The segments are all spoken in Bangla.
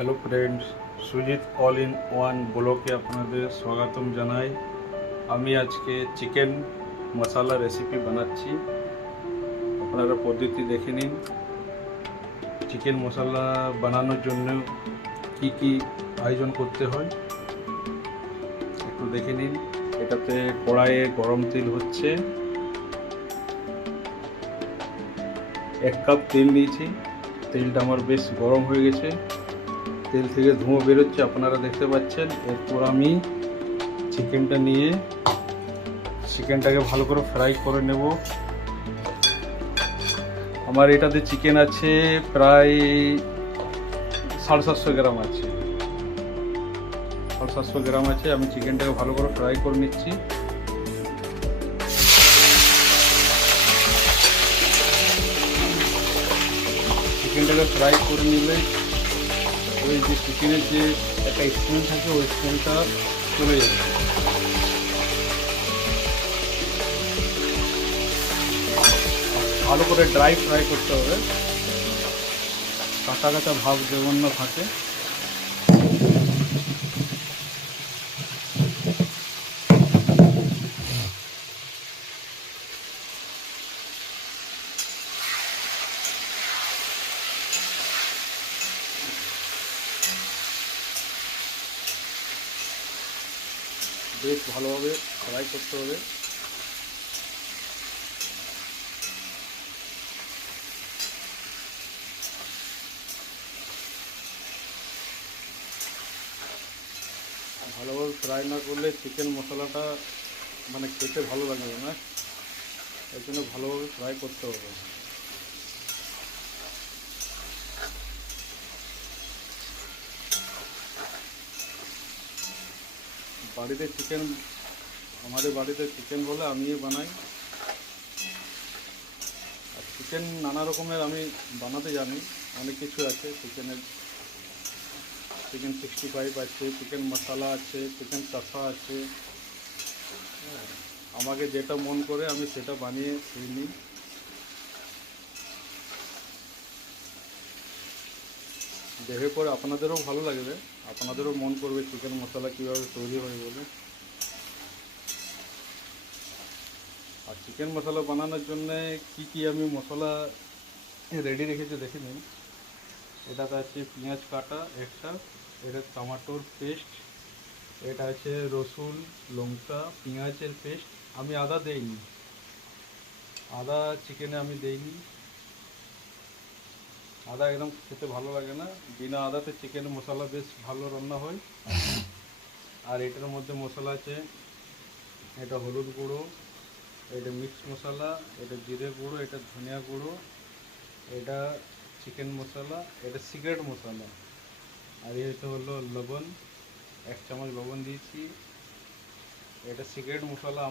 Hello friends, Sujit all in one ব্লগে আপনাদের স্বাগতম জানাই। আমি আজকে চিকেন মশলা রেসিপি বানাচ্ছি। আপনারা পদ্ধতি দেখে নিন। চিকেন মশলা বানানোর জন্য কি কি আয়োজন করতে হয় একটু দেখে নিন। এটাতে কড়াইয়ে গরম তেল হচ্ছে। 1 কাপ তেল নিয়েছি। তেলটা আমার বেশ গরম হয়ে গেছে। তেল থেকে ধোঁয়া বেরোচ্ছে, আপনারা দেখতে পাচ্ছেন। এরপর আমি চিকেনটা নিয়ে চিকেনটাকে ভালো করে ফ্রাই করে নেব। আমার এটাতে চিকেন আছে প্রায় 750 গ্রাম আছে। 750 গ্রাম আছে। আমি চিকেনটাকে ভালো করে ফ্রাই করে নিচ্ছি। চিকেনটাকে ফ্রাই করে নিলে ওই যে চিকেনের যে একটা স্মেল থাকে, ওই স্মেলটা চলে যাবে। ভালো করে ড্রাই ফ্রাই করতে হবে, কাঁচা কাঁচা ভাব যেমন না থাকে। বেশ ভালোভাবে ফ্রাই করতে হবে। ভালোভাবে ফ্রাই না করলে চিকেন মশলাটা খেতে ভালো লাগবে না। এর জন্য ভালোভাবে ফ্রাই করতে হবে। বাড়িতে চিকেন, আমাদের বাড়িতে চিকেন বলে আমিই বানাই। আর চিকেন নানা রকমের আমি বানাতে জানি। অনেক কিছু আছে চিকেনের। চিকেন 65 আছে, চিকেন মশলা আছে, চিকেন কষা আছে। আমাকে যেটা মন করে আমি সেটা বানিয়ে খেয়ে নিই। দেখে পরে আপনাদেরও ভালো লাগবে, আপনাদেরও মন করবে চিকেন মশলা কীভাবে তৈরি হয় বলে। আর চিকেন মশলা বানানোর জন্য কি কি আমি মশলা রেডি রেখেছি দেখে নিন। এটাতে আছে পেঁয়াজ কাটা একটা, এটা টমেটোর পেস্ট, এটা আছে রসুন, লঙ্কা, পেঁয়াজের পেস্ট। আমি আদা দেইনি, আদা চিকেনে আমি দেইনি। আদা একদম খেতে ভালো লাগে না। বিনা আদাতে চিকেন মশলা বেশ ভালো রান্না হয়। আর এটার মধ্যে মশলা আছে, এটা হলুদ গুঁড়ো, এটা মিক্স মশলা, এটা জিরে গুঁড়ো, এটা ধনিয়া গুঁড়ো, এটা চিকেন মশলা, এটা সিক্রেট মশলা। আর এটা হলো লবণ, 1 চামচ লবণ দিয়েছি। এটা সিক্রেট মশলা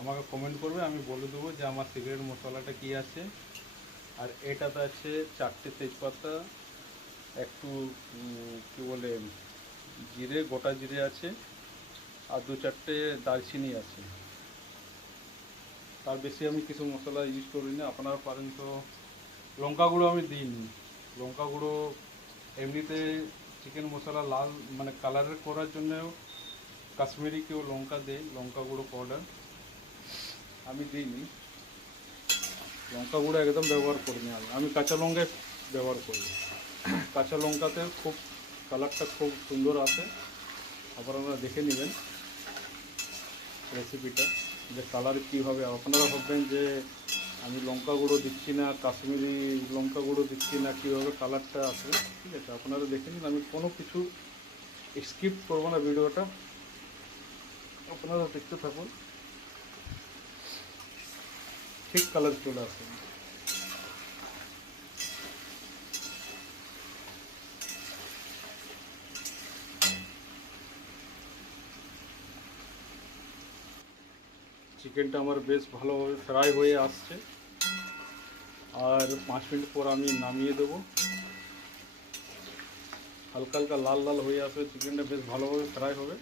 আমাকে কমেন্ট করবে, আমি বলে দেবো যে আমার সিক্রেট মশলাটা কি আছে। আর এটাতে আছে 4টে তেজপাতা, একটু কি বলে জিরে, গোটা জিরে আছে, আর 2-4টে দারচিনি আছে। তার বেশি আমি কিছু মশলা ইউজ করি না। আপনারা পারেন তো। লঙ্কা গুঁড়ো আমি দিইনি। লঙ্কা গুঁড়ো এমনিতে চিকেন মশলা লাল কালারের করার জন্য কাশ্মীরি কেউ লঙ্কা দেয়, লঙ্কা গুঁড়ো পাউডার, আমি দিইনি। লঙ্কা গুঁড়ো একদম ব্যবহার করিনি। আমি কাঁচা লঙ্কায় ব্যবহার করি। কাঁচা লঙ্কাতে খুব কালারটা খুব সুন্দর আসে। আপনারা দেখে নেবেন রেসিপিটা, যে কালার কীভাবে। আপনারা ভাববেন যে আমি লঙ্কা গুঁড়ো দিচ্ছি না, কাশ্মীরি লঙ্কা গুঁড়ো দিচ্ছি না, কীভাবে কালারটা আসবে। ঠিক আছে, আপনারা দেখে নিন। আমি কোনো কিছু স্কিপ করবো না ভিডিওটা, আপনারা দেখতে থাকুন। ঠিক কালার চলে আসবে। চিকেনটা আমার বেশ ভালোভাবে ফ্রাই হয়ে আসছে। আর 5 মিনিট পর আমি নামিয়ে দেবো। হালকা হালকা লাল লাল হয়ে আসবে, চিকেনটা বেশ ভালোভাবে ফ্রাই হবে।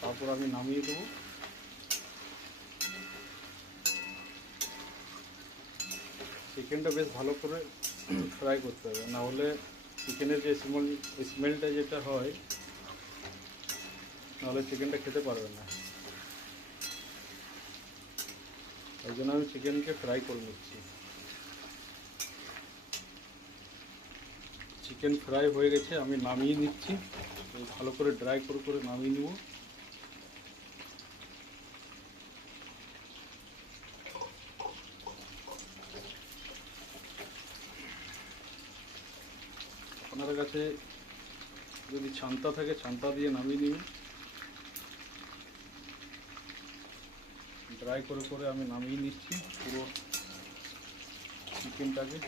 তারপর আমি নামিয়ে দেবো। চিকেনটা বেশ ভালো করে ফ্রাই করতে হবে, না হলে চিকেনের যে স্মেলটা যেটা হয়, নাহলে চিকেনটা খেতে পারবে না। এই জন্য আমি চিকেনকে ফ্রাই করে নিচ্ছি। চিকেন ফ্রাই হয়ে গেছে, আমি নামিয়ে নিচ্ছি। ভালো করে ড্রাই করে করে নামিয়ে নেব। আপনার কাছে যদি ছান্তা থাকে ছান্তা দিয়ে নামিয়ে নিন। ড্রাই করে করে আমি নামিয়ে নিচ্ছি পুরো চিকেনটাকে।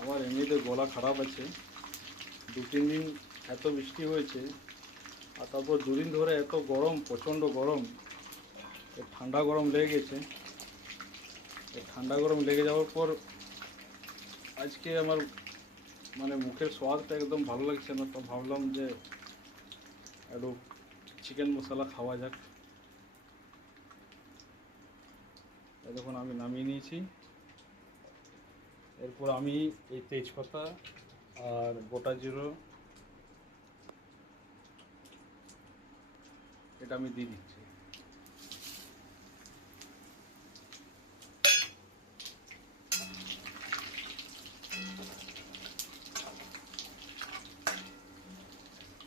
আমার এমনিতে গলা খারাপ আছে, 2-3 দিন এত বৃষ্টি হয়েছে, আর তারপর 2 দিন ধরে এত গরম, প্রচণ্ড গরম, ঠান্ডা গরম লেগে গেছে। ঠান্ডা গরম লেগে যাওয়ার পর আজকে আমার মানে মুখের স্বাদটা একদম ভালো লাগছে না, তো ভাবলাম যে একটু চিকেন মশলা খাওয়া যাক। দেখুন আমি নামিয়ে নিয়েছি। এরপর আমি এই তেজপাতা আর গোটা জিরো এটা আমি দিয়ে দিচ্ছি।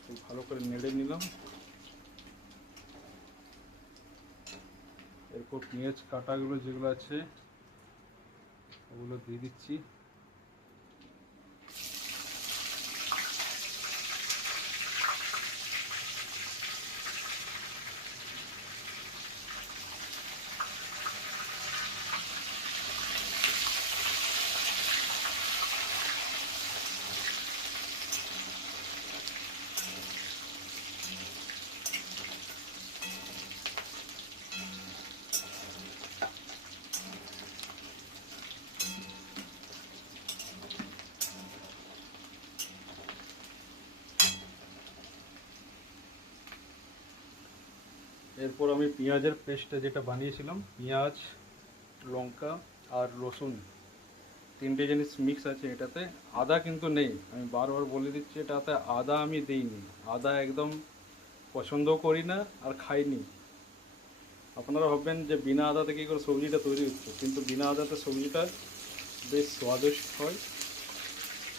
খুব ভালো করে নেড়ে নিলাম। এরপর পেঁয়াজ কাটাগুলো যেগুলো আছে ওগুলো দিয়ে দিচ্ছি। এরপর আমি পেঁয়াজের পেস্টটা যেটা বানিয়েছিলাম, পেঁয়াজ, লঙ্কা আর রসুন 3টে জিনিস মিক্স আছে এটাতে। আদা কিন্তু নেই, আমি বারবার বলে দিচ্ছি, এটাতে আদা আমি দিইনি। আদা একদম পছন্দও করি না আর খাইনি। আপনারা ভাববেন যে বিনা আদাতে কী করে সবজিটা তৈরি হচ্ছে, কিন্তু বিনা আদাতে সবজিটা বেশ স্বাদিষ্ট হয়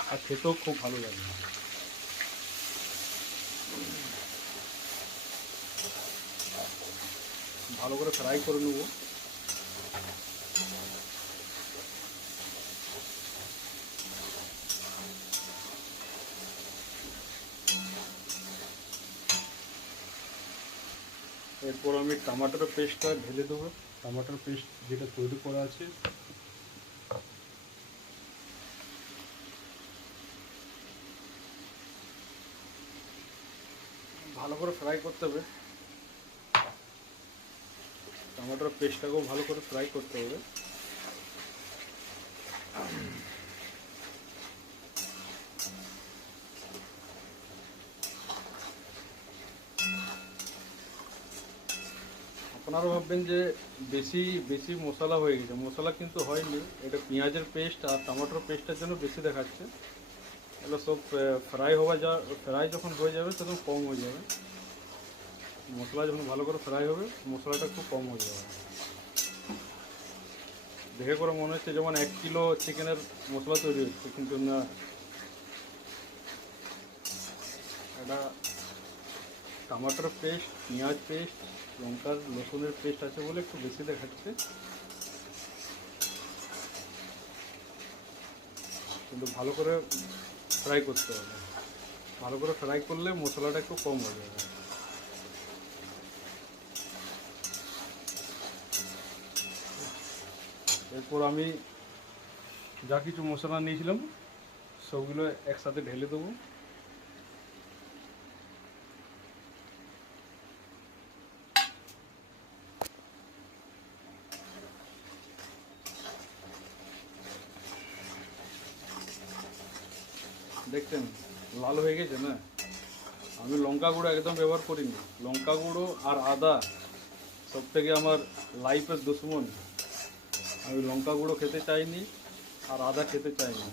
আর খেতেও খুব ভালো লাগে। ভালো করে ফ্রাই করে নেব। এরপর আমি টমেটোর পেস্টটা ঢেলে দেবো। টমেটোর পেস্ট যেটা তৈরি করা আছে ভালো করে ফ্রাই করতে হবে। টমেটোর পেস্টটাকেও ভালো করে ফ্রাই করতে হবে। আপনারা ভাববেন যে বেশি বেশি মশলা হয়ে গেছে, মশলা কিন্তু হয়নি। এটা পেঁয়াজের পেস্ট আর টমেটোর পেস্টের জন্য বেশি দেখাচ্ছে। এগুলো সব ফ্রাই যখন হয়ে যাবে তখন কম হয়ে যাবে। মশলা যখন ভালো করে ফ্রাই হবে মশলাটা খুব কম হয়ে যাবে। দেখে করে মনে হচ্ছে যেমন 1 কিলো চিকেনের মশলা তৈরি হচ্ছে, কিন্তু না, এটা টমেটোর পেস্ট, পেঁয়াজ পেস্ট, লঙ্কার রসুনের পেস্ট আছে বলে একটু বেশি দেখাচ্ছে। কিন্তু ভালো করে ফ্রাই করতে হবে। ভালো করে ফ্রাই করলে মশলাটা একটু কম হয়ে যাবে। এরপর আমি যা কিছু মশলা নিয়েছিলাম সবগুলো একসাথে ঢেলে দেবো। দেখছেন লাল হয়ে গেছে না? আমি লঙ্কা গুঁড়ো একদম ব্যবহার করিনি। লঙ্কা গুঁড়ো আর আদা সব থেকে আমার লাইফের দুশ্মন। আমি লঙ্কা গুঁড়ো খেতে চাইনি আর আদা খেতে চাইনি,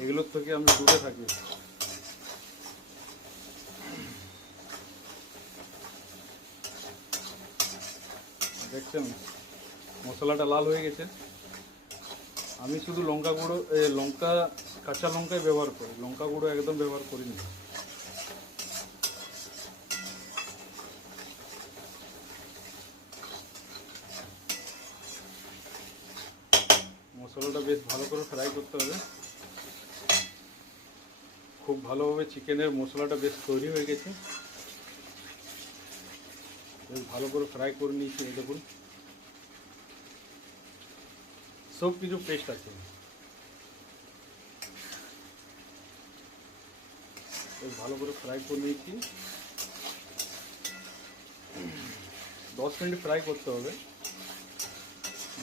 এগুলোর থেকে আমি দূরে থাকি। দেখছেন মশলাটা লাল হয়ে গেছে। আমি শুধু লঙ্কা গুঁড়ো লঙ্কা কাঁচা লঙ্কাই ব্যবহার করি, লঙ্কা গুঁড়ো একদম ব্যবহার করিনি। মশলাটা বেশ ভালো করে ফ্রাই করতে হবে। খুব ভালোভাবে চিকেনের মশলাটা বেশ তৈরি হয়ে গেছে, বেশ ভালো করে ফ্রাই করে নিয়েছি। এই দেখুন সব কিছু পেস্ট আছে, বেশ ভালো করে ফ্রাই করে নিয়েছি। 10 মিনিট ফ্রাই করতে হবে,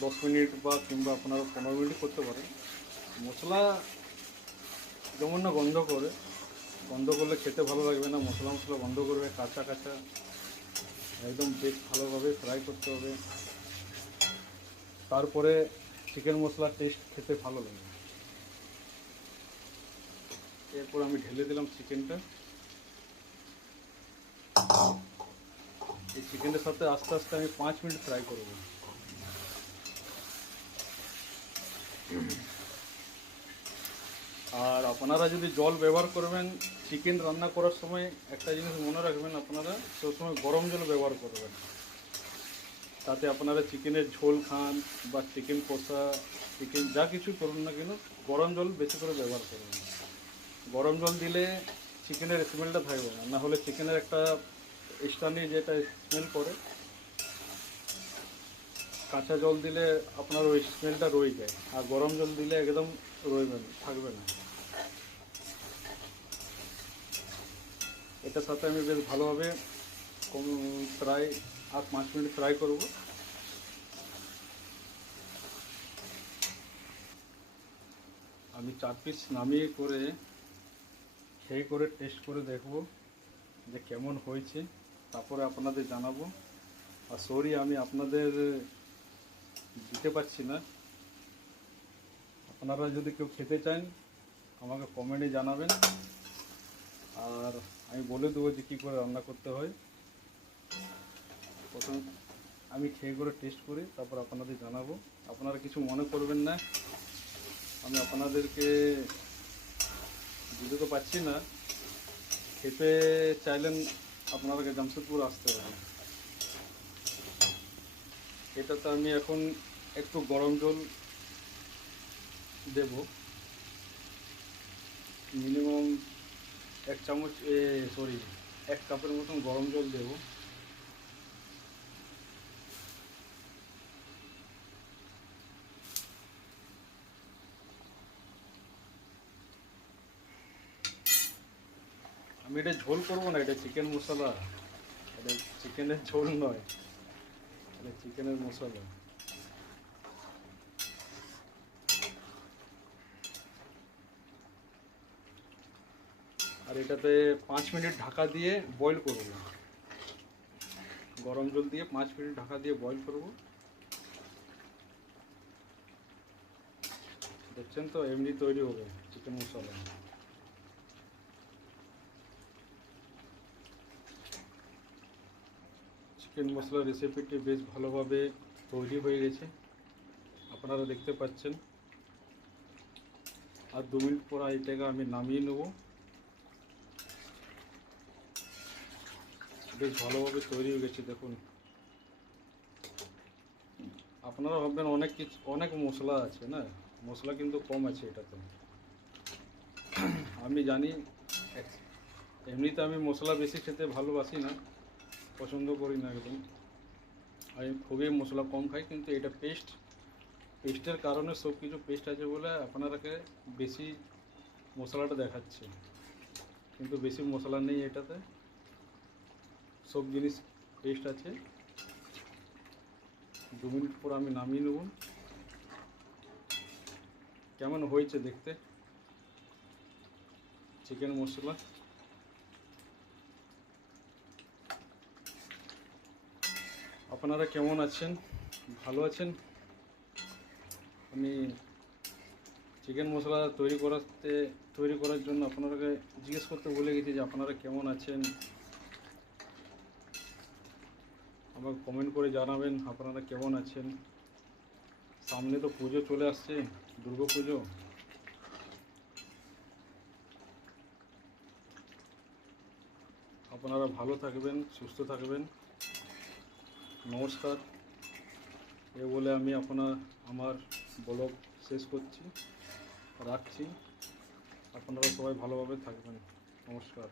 10 মিনিট বা কিংবা আপনারা 15 মিনিট করতে পারেন। মশলা যেমন না গন্ধ করে, গন্ধ করলে খেতে ভালো লাগবে না, মশলা মশলা গন্ধ করবে, কাঁচা কাঁচা একদম বেশ ভালোভাবে ফ্রাই করতে হবে, তারপরে চিকেন মশলার টেস্ট খেতে ভালো লাগে। এরপর আমি ঢেলে দিলাম চিকেনটা। এই চিকেনের সাথে আস্তে আস্তে আমি 5 মিনিট ফ্রাই করব। আর আপনারা যদি জল ব্যবহার করবেন চিকেন রান্না করার সময়, একটা জিনিস মনে রাখবেন, আপনারা সবসময় গরম জল ব্যবহার করবেন। তাতে আপনারা চিকেনের ঝোল খান বা চিকেন কষা, চিকেন যা কিছু করুন না কেন, গরম জল বেশি করে ব্যবহার করবেন। গরম জল দিলে চিকেনের স্মেলটা থাকবে না, না হলে চিকেনের একটা স্টানি যেটা স্মেল করে, কাঁচা জল দিলে আপনার ওই স্মেলটা রয়ে যায়, আর গরম জল দিলে একদম রইবে না, থাকবে না। এটার সাথে আমি বেশ ভালোভাবে প্রায় আর 5 মিনিট ফ্রাই করব। আমি 4 পিস নামিয়ে করে খেয়ে করে টেস্ট করে দেখব যে কেমন হয়েছে, তারপরে আপনাদের জানাবো। আর সরি আমি আপনাদের দিতে পারছি না, আপনারা যদি কেউ খেতে চান আমাকে কমেন্টে জানাবেন, আর আমি বলে দেবো যে কী করে রান্না করতে হয়। প্রথমে আমি খেয়ে করে টেস্ট করি, তারপর আপনাদের জানাবো। আপনারা কিছু মনে করবেন না, আমি আপনাদেরকে দিতে তো পারছি না, খেতে চাইলেন আপনাদেরকে জামশেদপুর আসতে হবে। এটাতে আমি এখন একটু গরম জল দেব, মিনিমাম 1 চামচ, 1 কাপের মতন গরম জল দেব। আমি এটা ঝোল করবো না, এটা চিকেন মশলা, এটা চিকেনের ঝোল নয়, এটা চিকেনের মশলা। আর এটাতে 5 মিনিট ঢাকা দিয়ে বয়েল করব, গরম জল দিয়ে 5 মিনিট ঢাকা দিয়ে বয়েল করব। দেখছেন তো এমনি তৈরি হবে চিকেন মশলা। চিকেন মশলা রেসিপিটি বেশ ভালোভাবে তৈরি হয়ে গেছে, আপনারা দেখতে পাচ্ছেন। আর 2 মিনিট পর এটাকে আমি নামিয়ে নেব। বেশ ভালোভাবে তৈরি হয়ে গেছে দেখুন। আপনারা ভাববেন অনেক কিছু, অনেক মশলা আছে না, মশলা কিন্তু কম আছে এটাতে। আমি জানি এমনিতে আমি মশলা বেশি খেতে ভালোবাসি না, পছন্দ করি না একদম, আমি খুবই মশলা কম খাই, কিন্তু এটা পেস্টের কারণে সব কিছু পেস্ট আছে বলে আপনারাকে বেশি মশলাটা দেখাচ্ছে, কিন্তু বেশি মশলা নেই এটাতে, সব জিনিস পেস্ট আছে। 2 মিনিট পর আমি নামিয়ে নেব। কেমন হয়েছে দেখতে? চিকেন মশলা। আপনারা কেমন আছেন? ভালো আছেন? আমি চিকেন মশলা তৈরি করার জন্য আপনাদেরকে জিজ্ঞেস করতে ভুলে গেছি যে আপনারা কেমন আছেন। আমাকে কমেন্ট করে জানাবেন আপনারা কেমন আছেন। সামনে তো পুজো চলে আসছে, দুর্গা পুজো। আপনারা ভালো থাকবেন, সুস্থ থাকবেন। নমস্কার। এ বলে আমি আমার ব্লগ শেষ করছি, রাখছি। আপনারা সবাই ভালোভাবে থাকবেন। নমস্কার।